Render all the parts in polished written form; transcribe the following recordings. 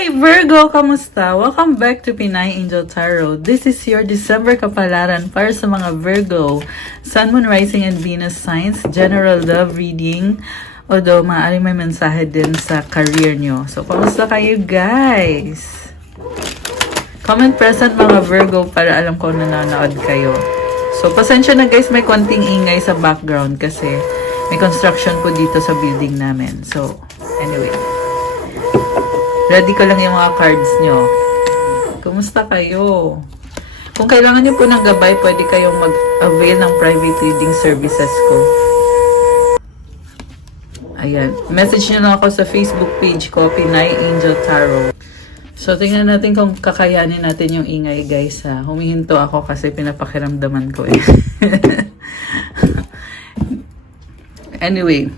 Hi Virgo! Kamusta? Welcome back to Pinay Angel Tarot. This is your December kapalaran para sa mga Virgo, Sun, Moon, Rising, and Venus signs, general love reading, although maaaring may mensahe din sa career nyo. So, kamusta kayo guys? Comment present mga Virgo para alam ko na nanonood kayo. So, pasensya na guys, may konting ingay sa background kasi may construction po dito sa building namin. So, anyway. Ready ko lang yung mga cards nyo. Kumusta kayo? Kung kailangan nyo po ng gabay, pwede kayong mag-avail ng private reading services ko. Ayan. Message nyo lang ako sa Facebook page ko, Pinay Angel Tarot. So, tingnan natin kung kakayanin natin yung ingay, guys. Ha? Humihinto ako kasi pinapakiramdaman ko eh. Anyway.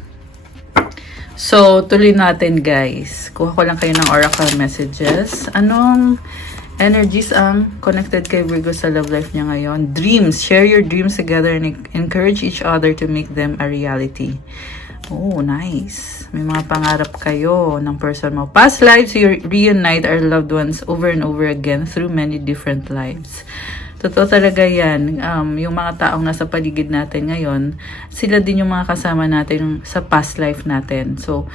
So, tuloy natin guys. Kuha ko lang kayo ng oracle messages. Anong energies ang connected kay Virgo sa love life niya ngayon? Dreams. Share your dreams together and encourage each other to make them a reality. Oh, nice. May mga pangarap kayo ng person mo. Past lives, you reunite our loved ones over and over again through many different lives. Totoo talaga yan. Yung mga taong nasa paligid natin ngayon, sila din yung mga kasama natin sa past life natin. So,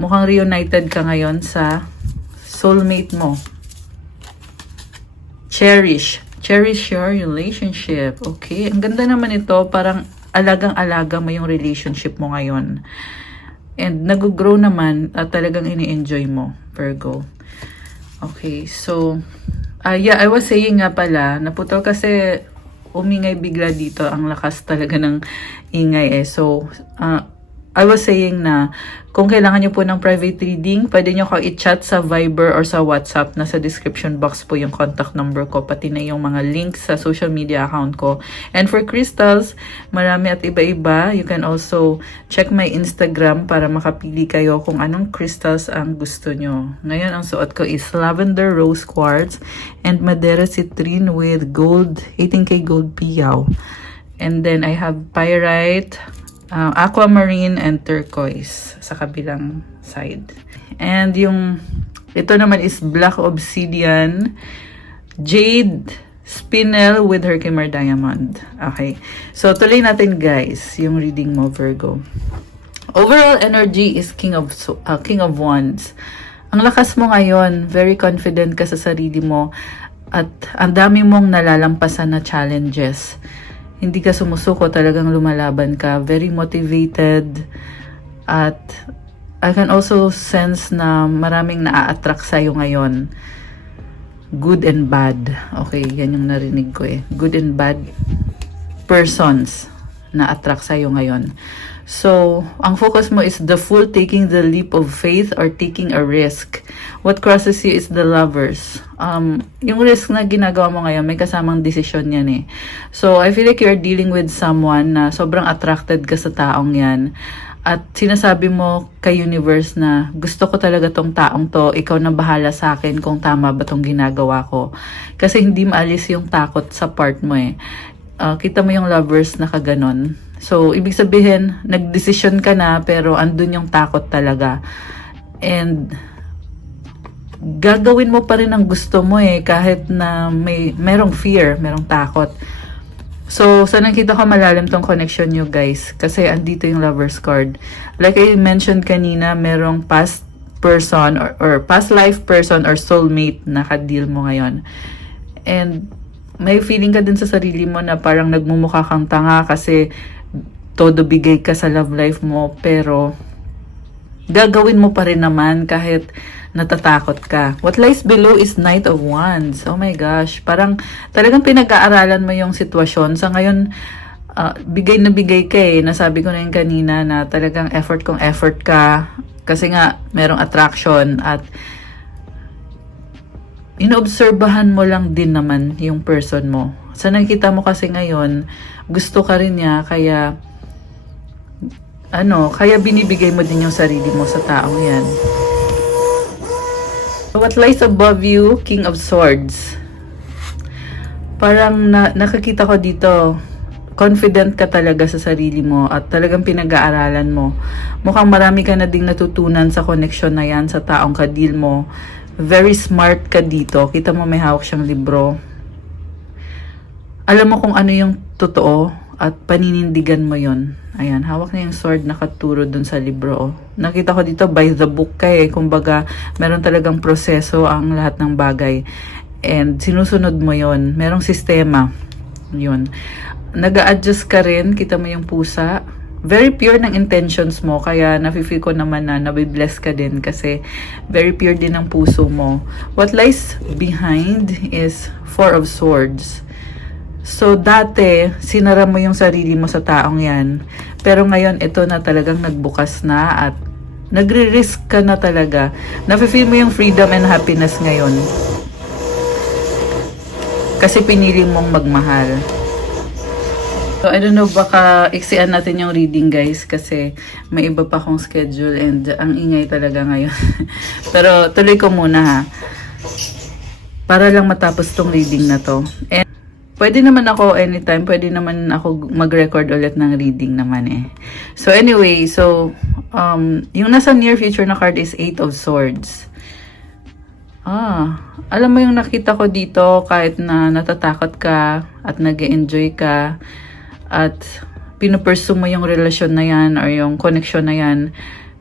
mukhang reunited ka ngayon sa soulmate mo. Cherish. Cherish your relationship. Okay? Ang ganda naman ito. Parang alagang-alaga mo yung relationship mo ngayon. And nag-grow naman at talagang ini-enjoy mo, Virgo. Okay, so yeah, I was saying nga pala, naputol kasi umingay bigla dito. Ang lakas talaga ng ingay eh. So, I was saying na kung kailangan nyo po ng private reading, pwede nyo ko i-chat sa Viber or sa WhatsApp. Nasa description box po yung contact number ko, pati na yung mga links sa social media account ko. And for crystals, marami at iba-iba. You can also check my Instagram para makapili kayo kung anong crystals ang gusto nyo. Ngayon, ang suot ko is lavender rose quartz and Madeira citrine with gold, 18K gold piyaw. And then I have pyrite, aquamarine and turquoise sa kabilang side. And ito naman is black obsidian, jade, spinel with Herkimer diamond. Okay. So, tuloy natin guys, yung reading mo, Virgo. Overall energy is King of Wands. Ang lakas mo ngayon, very confident ka sa sarili mo, at ang dami mong nalalampasan na challenges. Hindi ka sumusuko, talagang lumalaban ka. Very motivated. At I can also sense na maraming naa-attract sa'yo ngayon. Good and bad. Okay, yan yung narinig ko eh. Good and bad persons na-attract sa'yo ngayon. So, ang focus mo is the fool taking the leap of faith or taking a risk. What crosses you is the lovers. Yung risk na ginagawa mo ngayon, may kasamang desisyon yan eh. So, I feel like you're dealing with someone na sobrang attracted ka sa taong yan. At sinasabi mo kay universe na gusto ko talaga tong taong to, ikaw na bahala sa akin kung tama ba tong ginagawa ko. Kasi hindi maalis yung takot sa part mo eh. Kita mo yung lovers na kaganon. So, ibig sabihin, nagdesisyon ka na pero andun yung takot talaga. And gagawin mo pa rin ang gusto mo eh kahit na merong fear, merong takot. So, sa nakita ko malalim tong connection nyo guys kasi andito yung lovers card. Like I mentioned kanina, merong past person or past life person or soulmate na ka-deal mo ngayon. And may feeling ka din sa sarili mo na parang nagmumukha kang tanga kasi todo bigay ka sa love life mo, pero gagawin mo pa rin naman kahit natatakot ka. What lies below is Knight of Wands. Oh my gosh, parang talagang pinag-aaralan mo yung sitwasyon. Sa ngayon, bigay na bigay ka eh. Nasabi ko na yung kanina na talagang effort ka kasi nga merong attraction at inoobserbahan mo lang din naman yung person mo. Sa nakita mo kasi ngayon, gusto ka rin niya, kaya binibigay mo din yung sarili mo sa taong yan. What lies above you, King of Swords. Parang nakakita ko dito, confident ka talaga sa sarili mo at talagang pinag-aaralan mo. Mukhang marami ka na ding natutunan sa connection na yan sa taong ka-deal mo. Very smart ka dito. Kita mo may hawak siyang libro. Alam mo kung ano yung totoo at paninindigan mo yon. Ayan, hawak na yung sword, nakaturo dun sa libro. Oh. Nakita ko dito, by the book ka eh. Kumbaga, meron talagang proseso ang lahat ng bagay. And sinusunod mo yon. Merong sistema. Yun. Nag-a-adjust ka rin. Kita mo yung pusa. Very pure ng intentions mo. Kaya nafe-feel ko naman na nabibless ka din. Kasi very pure din ang puso mo. What lies behind is Four of Swords. So, dati, sinara mo yung sarili mo sa taong yan. Pero ngayon, ito na talagang nagbukas na at nagre-risk ka na talaga. Nafe-feel mo yung freedom and happiness ngayon. Kasi pinili mong magmahal. So, I don't know, baka iksian natin yung reading, guys. Kasi may iba pa akong schedule and ang ingay talaga ngayon. Pero, tuloy ko muna ha. Para lang matapos tong reading na to. And pwede naman ako anytime, pwede naman ako mag-record ulit ng reading naman eh. So anyway, yung nasa near future na card is Eight of Swords. Alam mo yung nakita ko dito, kahit na natatakot ka at nag-enjoy ka at pinupursue mo yung relasyon na yan or yung connection na yan,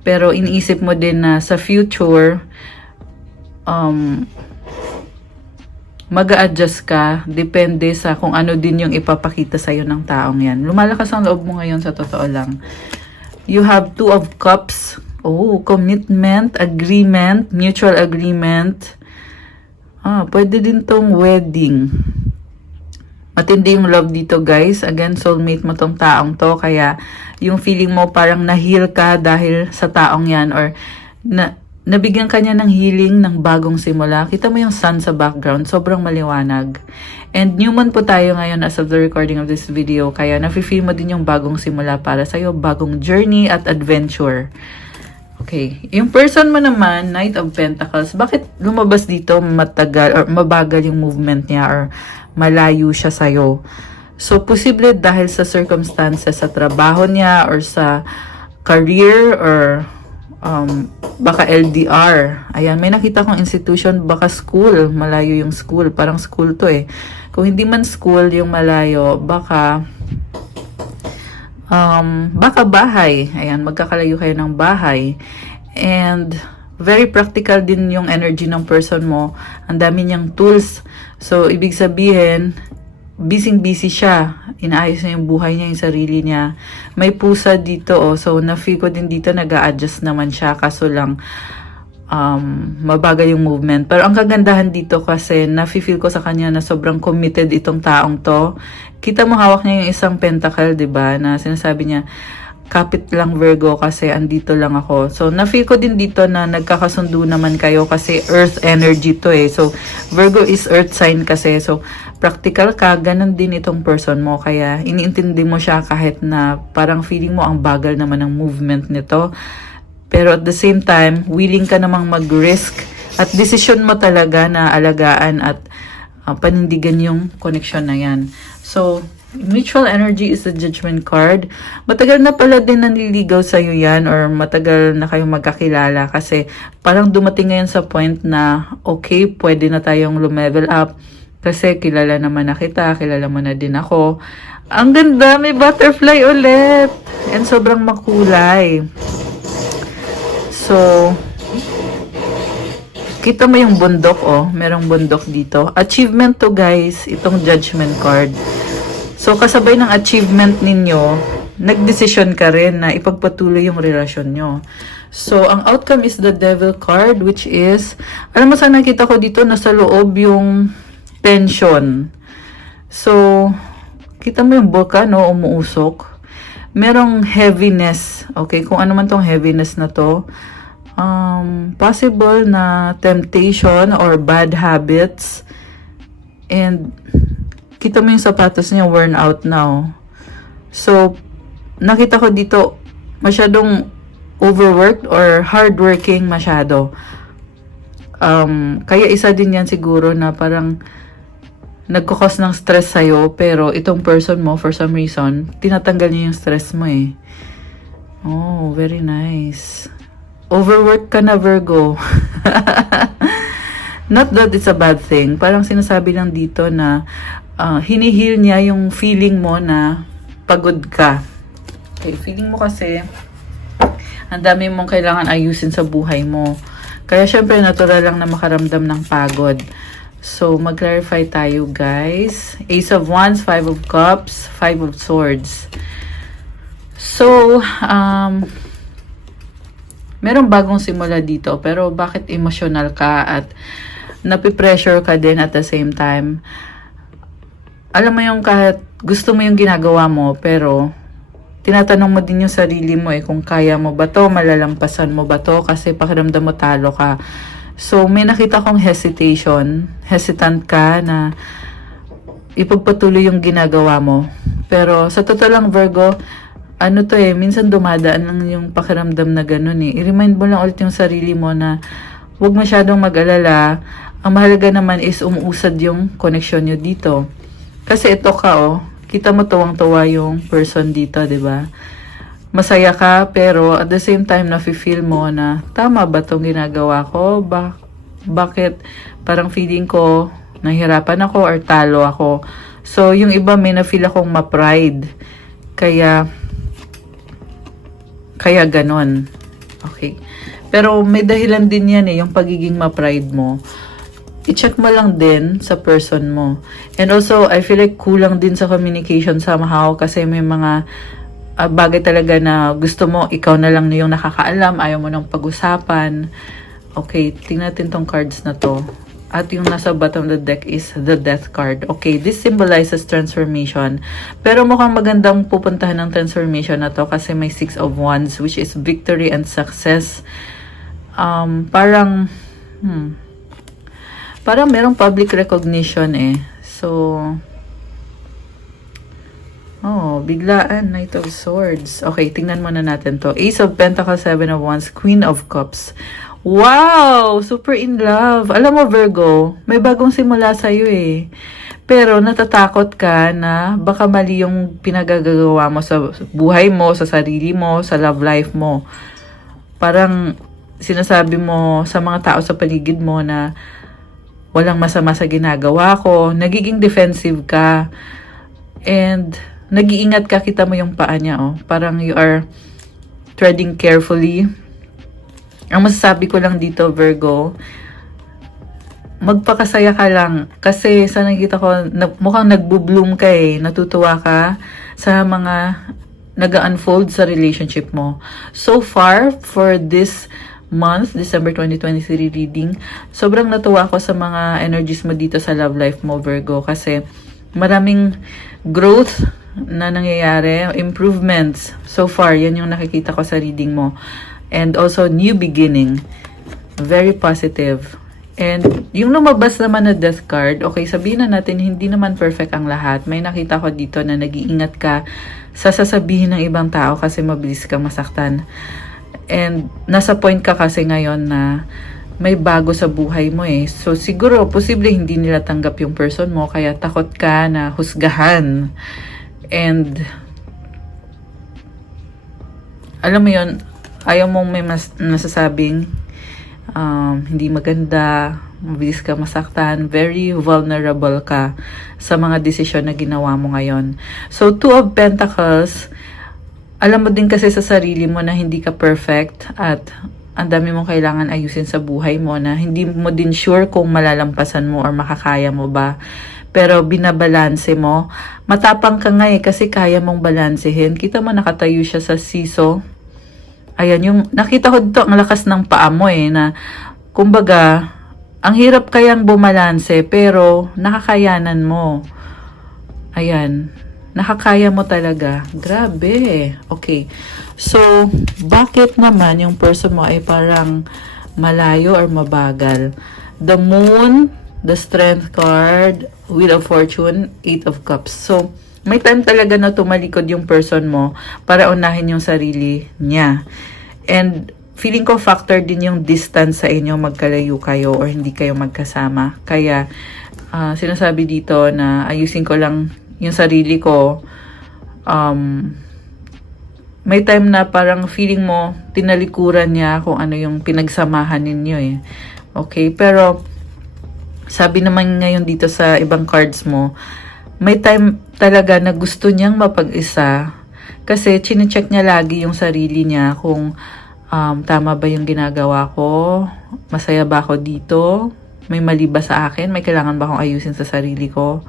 pero iniisip mo din na sa future, mag-a-adjust ka, depende sa kung ano din yung ipapakita sa'yo ng taong yan. Lumalakas ang loob mo ngayon sa totoo lang. You have Two of Cups. Oh, commitment, agreement, mutual agreement. Pwede din tong wedding. Matindi yung love dito, guys. Again, soulmate mo tong taong to. Kaya, yung feeling mo parang na-heal ka dahil sa taong yan or nabigyan ka niya ng healing ng bagong simula. Kita mo yung sun sa background. Sobrang maliwanag. And new month po tayo ngayon as of the recording of this video. Kaya nafe-feel mo din yung bagong simula para sa'yo. Bagong journey at adventure. Okay. Yung person mo naman, Knight of Pentacles. Bakit lumabas dito matagal or mabagal yung movement niya or malayo siya sa'yo? So, posible dahil sa circumstances sa trabaho niya or sa career or baka LDR. Ayan, may nakita kong institution, baka school. Malayo yung school. Parang school to eh. Kung hindi man school yung malayo, baka bahay. Ayan, magkakalayo kayo ng bahay. And very practical din yung energy ng person mo. Ang dami niyang tools. So, ibig sabihin, busy siya. Inaayos niya yung buhay niya, yung sarili niya. May pusa dito, oh. So, na-feel ko din dito, nag-a-adjust naman siya. Kaso lang, mabagal yung movement. Pero ang kagandahan dito kasi, na-feel ko sa kanya na sobrang committed itong taong to. Kita mo, hawak niya yung isang pentacle, diba? Na sinasabi niya, kapit lang Virgo kasi andito lang ako. So, na-feel ko din dito na nagkakasundo naman kayo kasi earth energy to eh. So, Virgo is earth sign kasi. So, practical ka, ganun din itong person mo. Kaya, iniintindi mo siya kahit na parang feeling mo ang bagal naman ng movement nito. Pero at the same time, willing ka namang mag-risk at decision mo talaga na alagaan at panindigan yung connection na yan. So, mutual energy is the Judgment card. Matagal na pala din nanliligaw sa'yo yan or matagal na kayong magkakilala kasi parang dumating ngayon sa point na okay, pwede na tayong lumevel up kasi kilala naman na kita, kilala mo na din ako. Ang ganda, may butterfly ulit and sobrang makulay. So, kita mo yung bundok, oh. Merong bundok dito. Achievement to, guys. Itong Judgment card. So, kasabay ng achievement ninyo, nagdesisyon ka rin na ipagpatuloy yung relasyon nyo. So, ang outcome is the Devil card, which is, alam mo saan nakita ko dito, nasa loob yung tension. So, kita mo yung volcano, umuusok. Merong heaviness. Okay, kung ano man tong heaviness na to, possible na temptation or bad habits. And kita mo yung sapatos niya worn out now. So, nakita ko dito, masyadong overworked or hardworking masyado. Kaya isa din yan siguro na parang nagkukos ng stress sa'yo, pero itong person mo, for some reason, tinatanggal niya yung stress mo eh. Oh, very nice. Overworked ka na, Virgo. Not that it's a bad thing. Parang sinasabi lang dito na hinihil niya yung feeling mo na pagod ka. Okay, feeling mo kasi ang dami mong kailangan ayusin sa buhay mo. Kaya syempre natural lang na makaramdam ng pagod. So, mag-clarify tayo, guys. Ace of Wands, Five of Cups, Five of Swords. So, merong bagong simula dito, pero bakit emotional ka at napipressure ka din at the same time? Alam mo yung kahit gusto mo yung ginagawa mo, pero tinatanong mo din yung sarili mo kung kaya mo ba to, malalampasan mo ba to, kasi pakiramdam mo talo ka. So, may nakita kong hesitant ka na ipagpatuloy yung ginagawa mo. Pero, sa totoo lang, Virgo, ano to minsan dumadaan lang yung pakiramdam na ganun I-remind mo lang ulit yung sarili mo na huwag masyadong mag-alala. Ang mahalaga naman is umuusad yung connection nyo dito. Kasi ito ka, kita mo tuwang-tuwa yung person dito, di ba? Masaya ka, pero at the same time, nafe-feel mo na, tama ba itong ginagawa ko? Bakit parang feeling ko, nahihirapan ako or talo ako? So, yung iba may na-feel akong ma-pride. Kaya ganon. Okay. Pero may dahilan din yan yung pagiging ma-pride mo. I-check mo lang din sa person mo. And also, I feel like kulang din sa communication somehow kasi may mga bagay talaga na gusto mo, ikaw na lang yung nakakaalam, ayaw mo nang pag-usapan. Okay, tingnan natin tong cards na to. At yung nasa bottom of the deck is the Death card. Okay, this symbolizes transformation. Pero mukhang magandang pupuntahan ng transformation na to kasi may Six of Wands, which is victory and success. Parang merong public recognition So, biglaan, Knight of Swords. Okay, tingnan muna natin to. Ace of Pentacles, Seven of Wands, Queen of Cups. Wow! Super in love. Alam mo, Virgo, may bagong simula sa'yo Pero natatakot ka na baka mali yung pinagagawa mo sa buhay mo, sa sarili mo, sa love life mo. Parang sinasabi mo sa mga tao sa paligid mo na walang masama sa ginagawa ko. Nagiging defensive ka. And nag-iingat ka, kita mo yung paa niya, Parang you are treading carefully. Ang masasabi ko lang dito, Virgo, magpakasaya ka lang. Kasi sa nakikita ko, mukhang nagbo-bloom ka Natutuwa ka sa mga nag-unfold sa relationship mo. So far, for this month, December 2023 reading, sobrang natuwa ako sa mga energies mo dito sa love life mo, Virgo. Kasi maraming growth na nangyayari, improvements. So far, yan yung nakikita ko sa reading mo. And also, new beginning. Very positive. And yung lumabas naman na Death card, okay, sabihin na natin, hindi naman perfect ang lahat. May nakita ko dito na nag-iingat ka sa sasabihin ng ibang tao kasi mabilis kang masaktan. And nasa point ka kasi ngayon na may bago sa buhay mo So, siguro, posible hindi nila tanggap yung person mo, kaya takot ka na husgahan. And, alam mo yun, ayaw mong may nasasabing hindi maganda, mabilis ka masaktan, very vulnerable ka sa mga desisyon na ginawa mo ngayon. So, Two of Pentacles, alam mo din kasi sa sarili mo na hindi ka perfect at ang dami mong kailangan ayusin sa buhay mo na hindi mo din sure kung malalampasan mo or makakaya mo ba. Pero binabalanse mo. Matapang ka nga kasi kaya mong balansehin. Kita mo nakatayo siya sa siso. Ayan, yung nakita ko dito, ang lakas ng paa mo na kumbaga, ang hirap kayang bumalanse pero nakakayanan mo. Ayan, nakakaya mo talaga. Grabe. Okay. So, bakit naman yung person mo ay parang malayo or mabagal? The Moon, the Strength card, Wheel of Fortune, Eight of Cups. So, may time talaga na tumalikod yung person mo para unahin yung sarili niya. And feeling ko factor din yung distance sa inyo, magkalayo kayo or hindi kayo magkasama. Kaya sinasabi dito na ayusin ko lang yung sarili ko. May time na parang feeling mo tinalikuran niya kung ano yung pinagsamahan ninyo Okay, pero Sabi naman ngayon dito sa ibang cards mo, may time talaga na gusto niyang mapag-isa kasi chinecheck niya lagi yung sarili niya kung tama ba yung ginagawa ko, masaya ba ako dito, may mali ba sa akin, may kailangan ba akong ayusin sa sarili ko.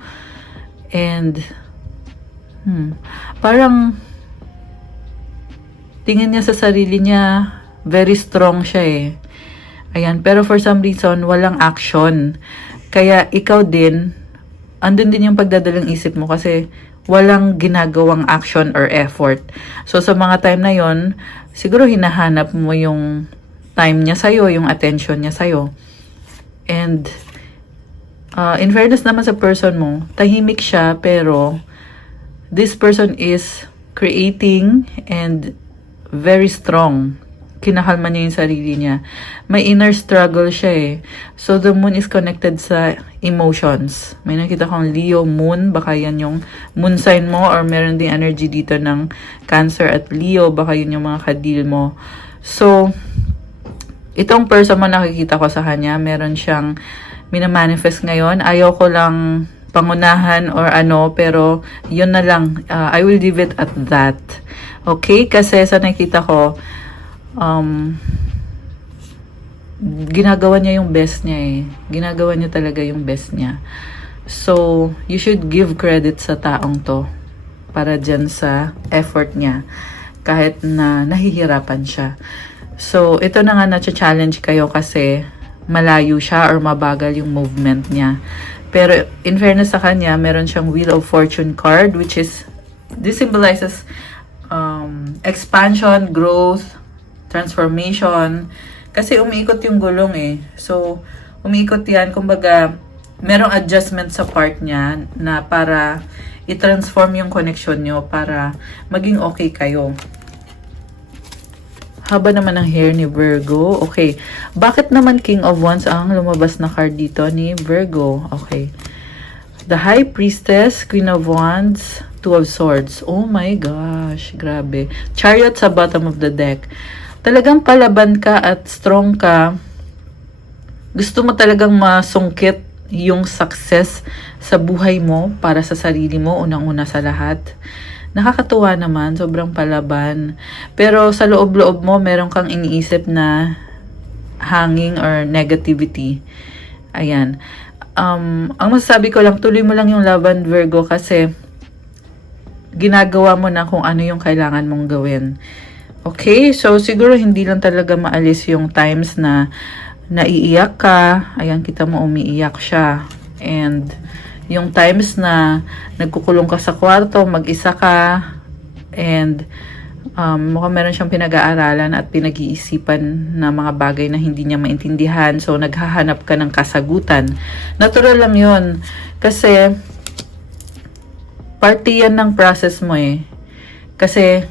And parang tingin niya sa sarili niya, very strong siya eh. Ayan, pero for some reason, walang action. Kaya ikaw din, andun din yung pagdadalang isip mo kasi walang ginagawang action or effort. So, sa mga time na yon, siguro hinahanap mo yung time niya sa'yo, yung attention niya sa'yo. And, in fairness naman sa person mo, tahimik siya, pero this person is creating and very strong. Kinakalma niya yung sarili niya. May inner struggle siya eh. So, the moon is connected sa emotions. May nakita kong Leo moon. Baka yan yung moon sign mo or meron din energy dito ng Cancer at Leo. Baka yun yung mga kadil mo. So, itong person mo nakikita ko sa kanya, meron siyang minamanifest ngayon. Ayaw ko lang pangunahan or ano, pero yun na lang. I will leave it at that. Okay? Kasi sa nakita ko, ginagawa niya yung best niya eh. Ginagawa niya talaga yung best niya. So, you should give credit sa taong to para dyan sa effort niya. Kahit na nahihirapan siya. So, ito na nga na-challenge kayo kasi malayo siya or mabagal yung movement niya. Pero, in fairness sa kanya, meron siyang Wheel of Fortune card which is, this symbolizes expansion, growth, transformation. Kasi umiikot yung gulong eh. So, umiikot yan. Kumbaga, merong adjustment sa part niya na para i-transform yung connection nyo para maging okay kayo. Haba naman ang hair ni Virgo. Okay. Bakit naman King of Wands ang lumabas na card dito ni Virgo? Okay. The High Priestess, Queen of Wands, Two of Swords. Oh my gosh. Grabe. Chariot sa bottom of the deck. Talagang palaban ka at strong ka. Gusto mo talagang masungkit yung success sa buhay mo para sa sarili mo, unang-una sa lahat. Nakakatuwa naman, sobrang palaban. Pero sa loob-loob mo, meron kang iniisip na hanging or negativity. Ayan. Ang masasabi ko lang, tuloy mo lang yung laban, Virgo, kasi ginagawa mo na kung ano yung kailangan mong gawin. Okay, so siguro hindi lang talaga maalis yung times na naiiyak ka. Ayan, kita mo umiiyak siya. And yung times na nagkukulong ka sa kwarto, mag-isa ka, and mukhang meron siyang pinag-aaralan at pinag-iisipan na mga bagay na hindi niya maintindihan. So, naghahanap ka ng kasagutan. Natural lang yun. Kasi, parte yan ng process mo eh. Kasi,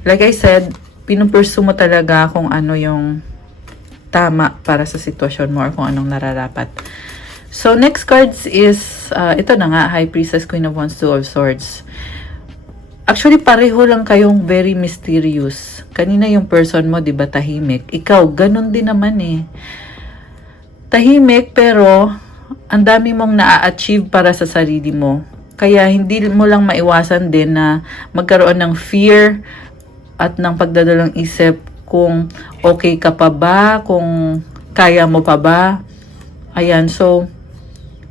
like I said, pinupursue mo talaga kung ano yung tama para sa sitwasyon mo or kung anong nararapat. So, next cards is, ito na nga, High Priestess, Queen of Wands, Two of Swords. Actually, pareho lang kayong very mysterious. Kanina yung person mo, di ba, tahimik. Ikaw, ganun din naman eh. Tahimik, pero ang dami mong na-achieve para sa sarili mo. Kaya, hindi mo lang maiwasan din na magkaroon ng fear at ng pagdadalang isip kung okay ka pa ba, kung kaya mo pa ba. Ayan, so,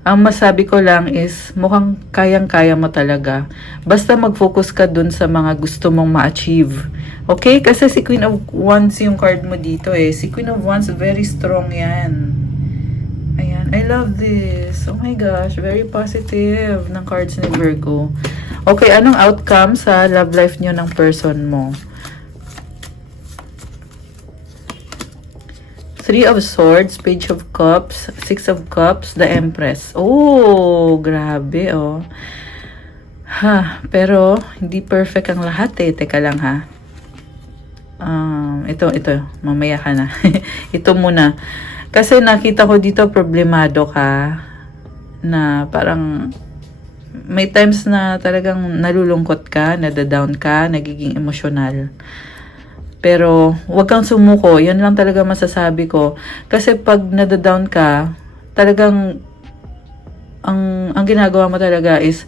ang masabi ko lang is mukhang kayang-kaya mo talaga. Basta mag-focus ka dun sa mga gusto mong ma-achieve. Okay? Kasi si Queen of Wands yung card mo dito eh. Si Queen of Wands, very strong yan. Ayan, I love this. Oh my gosh, very positive ng cards ni Virgo. Okay, anong outcome sa love life nyo ng person mo? Three of Swords, Page of Cups, Six of Cups, the Empress. Oh, grabe, oh. Ha, pero hindi perfect ang lahat eh. Teka lang ha. Ito, mamaya ka na. Ito muna. Kasi nakita ko dito problemado ka na parang may times na talagang nalulungkot ka, nadadown ka, nagiging emosyonal. Pero, wag kang sumuko. Yan lang talaga masasabi ko. Kasi pag nadadown ka, talagang ang ginagawa mo talaga is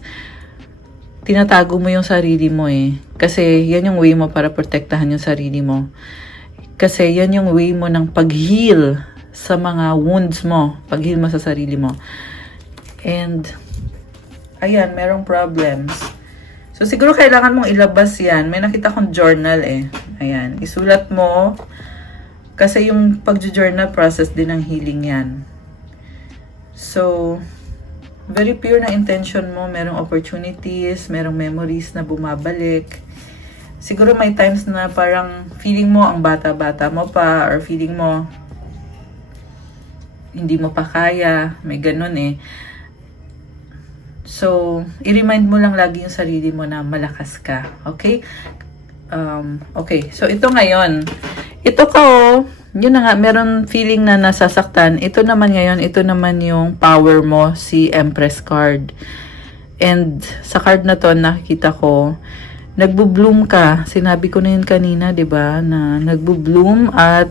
tinatago mo yung sarili mo eh. Kasi yan yung way mo para protektahan yung sarili mo. Kasi yan yung way mo ng pag-heal sa mga wounds mo. Pag-heal mo sa sarili mo. And, ayan, merong problems. So, siguro kailangan mong ilabas yan. May nakita kong journal eh. Ayan, isulat mo. Kasi yung pag-journal process din ng healing yan. So, very pure na intention mo. Merong opportunities, merong memories na bumabalik. Siguro may times na parang feeling mo ang bata-bata mo pa or feeling mo hindi mo pa kaya. May ganun eh. So, i-remind mo lang lagi yung sarili mo na malakas ka. Okay? Okay. So, ito ngayon. Ito ka oh. Yun na nga, meron feeling na nasasaktan. Ito naman ngayon, ito naman yung power mo, si Empress card. And sa card na to, nakikita ko, nagbo-bloom ka. Sinabi ko na yun kanina, 'di ba? Na nagbo-bloom at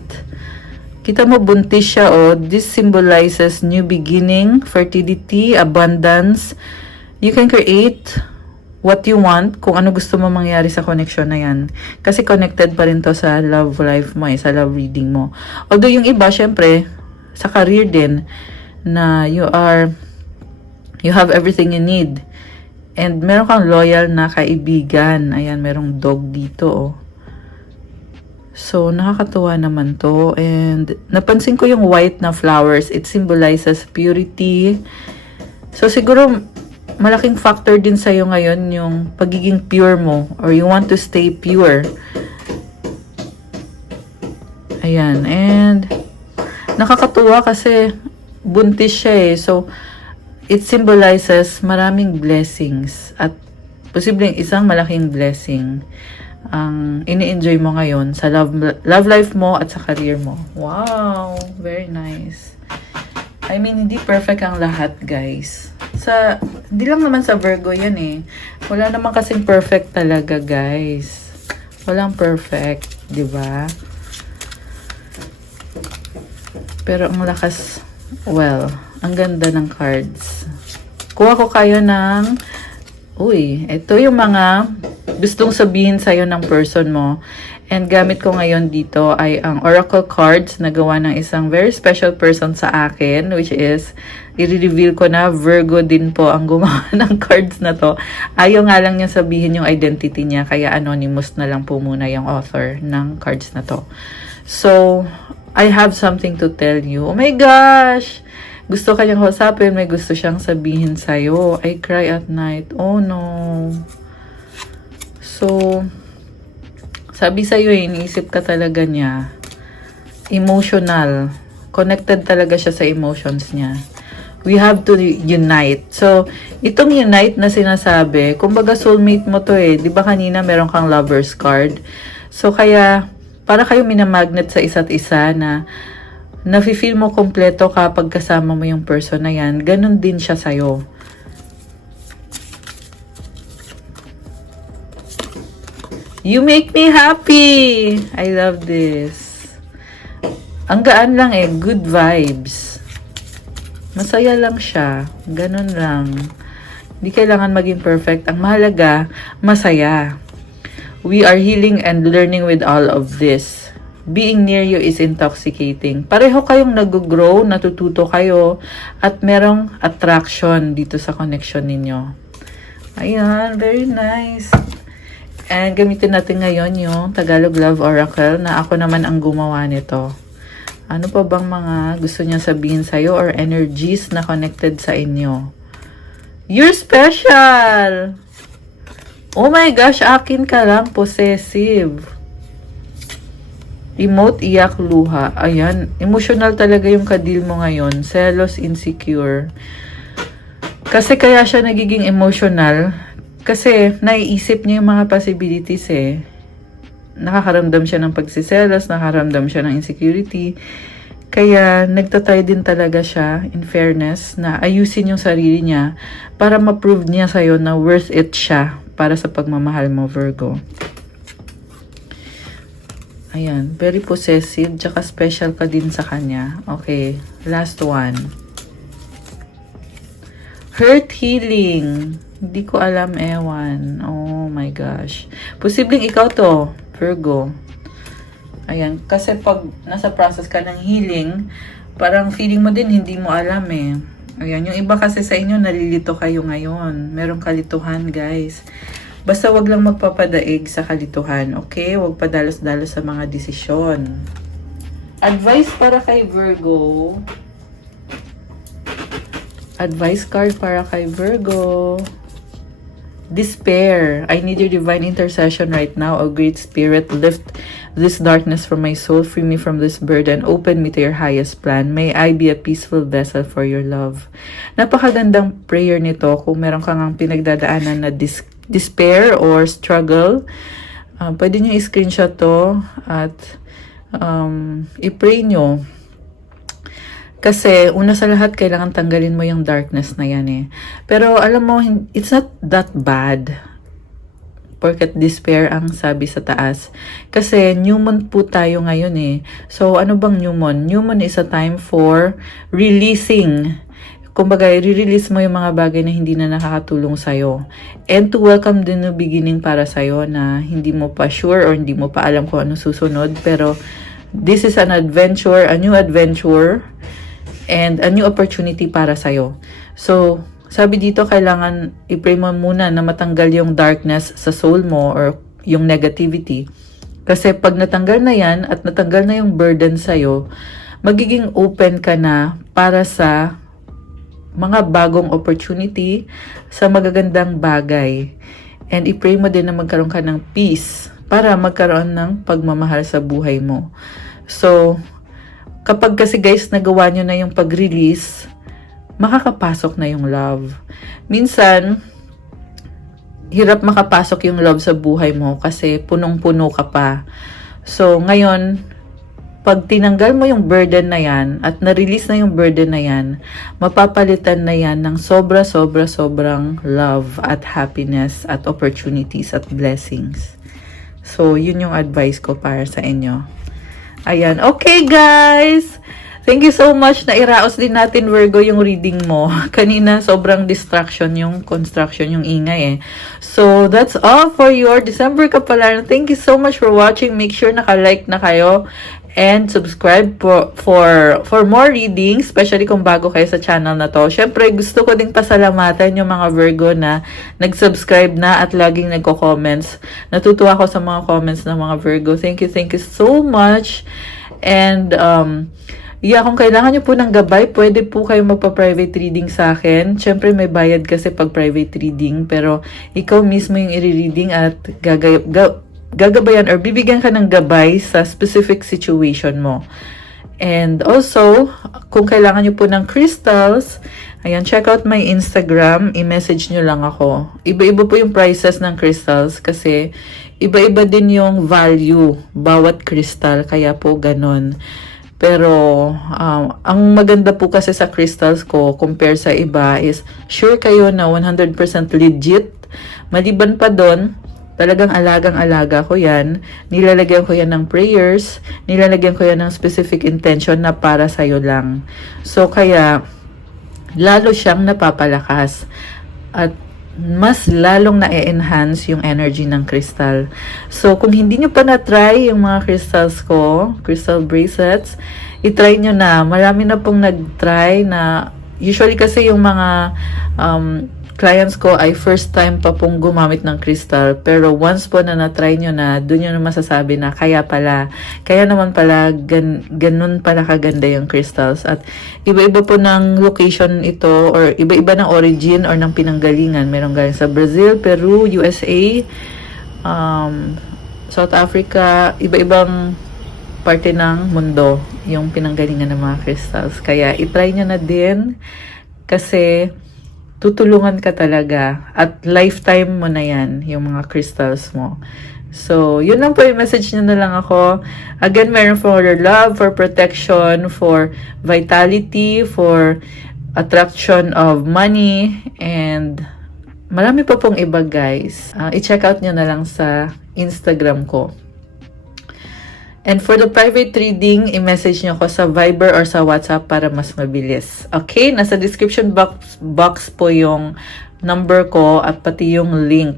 kita mo buntis siya oh. This symbolizes new beginning, fertility, abundance. You can create what you want, kung ano gusto mo mangyari sa connection na yan. Kasi connected pa rin to sa love life mo sa love reading mo. Although yung iba, syempre, sa career din, na you have everything you need. And meron kang loyal na kaibigan. Ayan, merong dog dito, oh. So, nakakatuwa naman to. And, napansin ko yung white na flowers. It symbolizes purity. So, siguro, malaking factor din sa'yo ngayon yung pagiging pure mo. Or you want to stay pure. Ayan. And, nakakatuwa kasi buntis siya eh. So, it symbolizes maraming blessings at posibleng isang malaking blessing ang ini-enjoy mo ngayon sa love life mo at sa career mo. Wow! Very nice. I mean, hindi perfect ang lahat, guys. Hindi lang naman sa Virgo yan eh. Wala naman kasing perfect talaga, guys. Walang perfect, di ba? Pero ang lakas, well, ang ganda ng cards. Kuha ko kayo ng, ito yung mga gustong sabihin sa'yo ng person mo. And gamit ko ngayon dito ay ang oracle cards na gawa ng isang very special person sa akin, which is, i-reveal ko na Virgo din po ang gumawa ng cards na to. Ayaw nga lang niya sabihin yung identity niya, kaya anonymous na lang po muna yung author ng cards na to. So, I have something to tell you. Oh my gosh! Gusto kanyang kausapin, may gusto siyang sabihin sa'yo. I cry at night. Oh no. So, sabi sa'yo, iniisip ka talaga niya. Emotional. Connected talaga siya sa emotions niya. We have to unite. So, itong unite na sinasabi, kumbaga soulmate mo to eh. Di ba kanina meron kang lover's card? So, kaya, para kayo minamagnet sa isa't isa na nafe-feel mo kompleto kapag kasama mo yung person na yan. Ganon din siya sa'yo. You make me happy! I love this. Ang gaan lang eh. Good vibes. Masaya lang siya. Ganon lang. Hindi kailangan maging perfect. Ang mahalaga, masaya. We are healing and learning with all of this. Being near you is intoxicating. Pareho kayong nag-grow, natututo kayo, at merong attraction dito sa connection ninyo. Ayan, very nice. And gamitin natin ngayon yung Tagalog Love Oracle na ako naman ang gumawa nito. Ano pa bang mga gusto niya sabihin sa'yo or energies na connected sa inyo? You're special! Oh my gosh, akin ka lang, possessive. Emote, iyak, luha. Ayan, emotional talaga yung kadil mo ngayon. Selos, insecure. Kasi kaya siya nagiging emotional. Kasi naiisip niya yung mga possibilities eh. Nakakaramdam siya ng pagsiselos, nakakaramdam siya ng insecurity. Kaya nagtatry din talaga siya, in fairness, na ayusin yung sarili niya para ma-prove niya sa'yo na worth it siya para sa pagmamahal mo, Virgo. Ayan, very possessive, tsaka special ka din sa kanya. Okay, last one. Hurt healing. Hindi ko alam, ewan. Oh my gosh. Posibleng ikaw to, Virgo. Ayan, kasi pag nasa process ka ng healing, parang feeling mo din hindi mo alam eh. Ayan, yung iba kasi sa inyo, nalilito kayo ngayon. Merong kalituhan, guys. Basta wag lang magpapadaig sa kalituhan, okay? Wag padalos-dalos sa mga desisyon. Advice para kay Virgo. Advice card para kay Virgo. Despair. I need your divine intercession right now. O great spirit, lift this darkness from my soul. Free me from this burden. Open me to your highest plan. May I be a peaceful vessel for your love. Napakagandang prayer nito kung meron kang ang pinagdadaanan na despair or struggle. Pwede nyo i-screenshot to at i-pray nyo. Kasi, una sa lahat, kailangan tanggalin mo yung darkness na yan eh. Pero, alam mo, it's not that bad. Porket despair ang sabi sa taas. Kasi, new moon po tayo ngayon eh. So, ano bang new moon? New moon is a time for releasing. Kumbaga, i-release mo yung mga bagay na hindi na nakakatulong sa'yo. And to welcome the new beginning para sa'yo na hindi mo pa sure or hindi mo pa alam kung ano susunod. Pero, this is an adventure, a new adventure, and a new opportunity para sa'yo. So, sabi dito, kailangan i-pray mo muna na matanggal yung darkness sa soul mo or yung negativity. Kasi pag natanggal na yan at natanggal na yung burden sa'yo, magiging open ka na para sa mga bagong opportunity, sa magagandang bagay. And i-pray mo din na magkaroon ka ng peace para magkaroon ng pagmamahal sa buhay mo. So, kapag kasi guys, nagawa nyo na yung pag-release, makakapasok na yung love. Minsan, hirap makapasok yung love sa buhay mo kasi punong-puno ka pa. So, ngayon, pag tinanggal mo yung burden na yan at na-release na yung burden na yan, mapapalitan na yan ng sobrang love at happiness at opportunities at blessings. So, yun yung advice ko para sa inyo. Ayan. Okay, guys. Thank you so much na iraos din natin, Virgo, yung reading mo. Kanina, sobrang distraction yung construction, yung ingay eh. So, that's all for your December Kapalaran. Thank you so much for watching. Make sure naka-like na kayo and subscribe for more readings, especially kung bago kayo sa channel na to. Syempre, gusto ko ding pasalamatan yung mga Virgo na nag-subscribe na at laging nagko-comments. Natutuwa ako sa mga comments ng mga Virgo. Thank you so much. And, yeah, kung kailangan nyo po ng gabay, pwede po kayo magpa-private reading sa akin. Syempre, may bayad kasi pag private reading, pero ikaw mismo yung i-reading at gagabayan or bibigyan ka ng gabay sa specific situation mo. And also, kung kailangan nyo po ng crystals, ayan, check out my Instagram, i-message nyo lang ako. Iba-iba po yung prices ng crystals kasi iba-iba din yung value bawat crystal, kaya po ganon. Pero, ang maganda po kasi sa crystals ko compare sa iba is sure kayo na 100% legit. Maliban pa doon, talagang alagang-alaga ko yan. Nilalagyan ko yan ng prayers. Nilalagyan ko yan ng specific intention na para sa'yo lang. So, kaya, lalo siyang napapalakas. At mas lalong na-enhance yung energy ng crystal. So, kung hindi nyo pa na-try yung mga crystals ko, crystal bracelets, i-try nyo na. Marami na pong nag-try na, usually kasi yung mga clients ko ay first time pa pong gumamit ng crystal. Pero once po na na-try nyo na, dun nyo na masasabi na kaya naman pala, ganun pala kaganda yung crystals. At iba-iba po ng location ito, or iba-iba ng origin or ng pinanggalingan. Meron galing sa Brazil, Peru, USA, South Africa, iba-ibang parte ng mundo yung pinanggalingan ng mga crystals. Kaya itry nyo na din kasi tutulungan ka talaga at lifetime mo na yan, yung mga crystals mo. So, yun lang po yung message nyo na lang ako. Again, meron for your love, for protection, for vitality, for attraction of money, and marami pa pong iba, guys. I-check out nyo na lang sa Instagram ko. And for the private reading, i-message nyo ko sa Viber or sa WhatsApp para mas mabilis. Okay? Nasa description box po yung number ko at pati yung link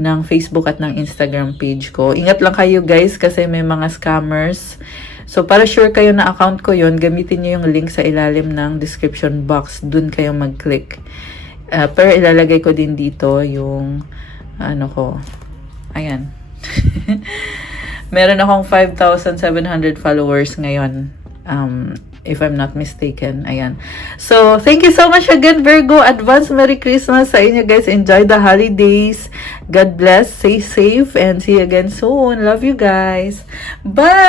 ng Facebook at ng Instagram page ko. Ingat lang kayo guys kasi may mga scammers. So, para sure kayo na account ko yon, gamitin nyo yung link sa ilalim ng description box. Dun kayo mag-click. Pero ilalagay ko din dito yung ano ko. Ayan. Meron akong 5,700 followers ngayon. If I'm not mistaken. Ayan. So, thank you so much again, Virgo. Advance Merry Christmas sa inyo, guys. Enjoy the holidays. God bless. Stay safe. And see you again soon. Love you, guys. Bye!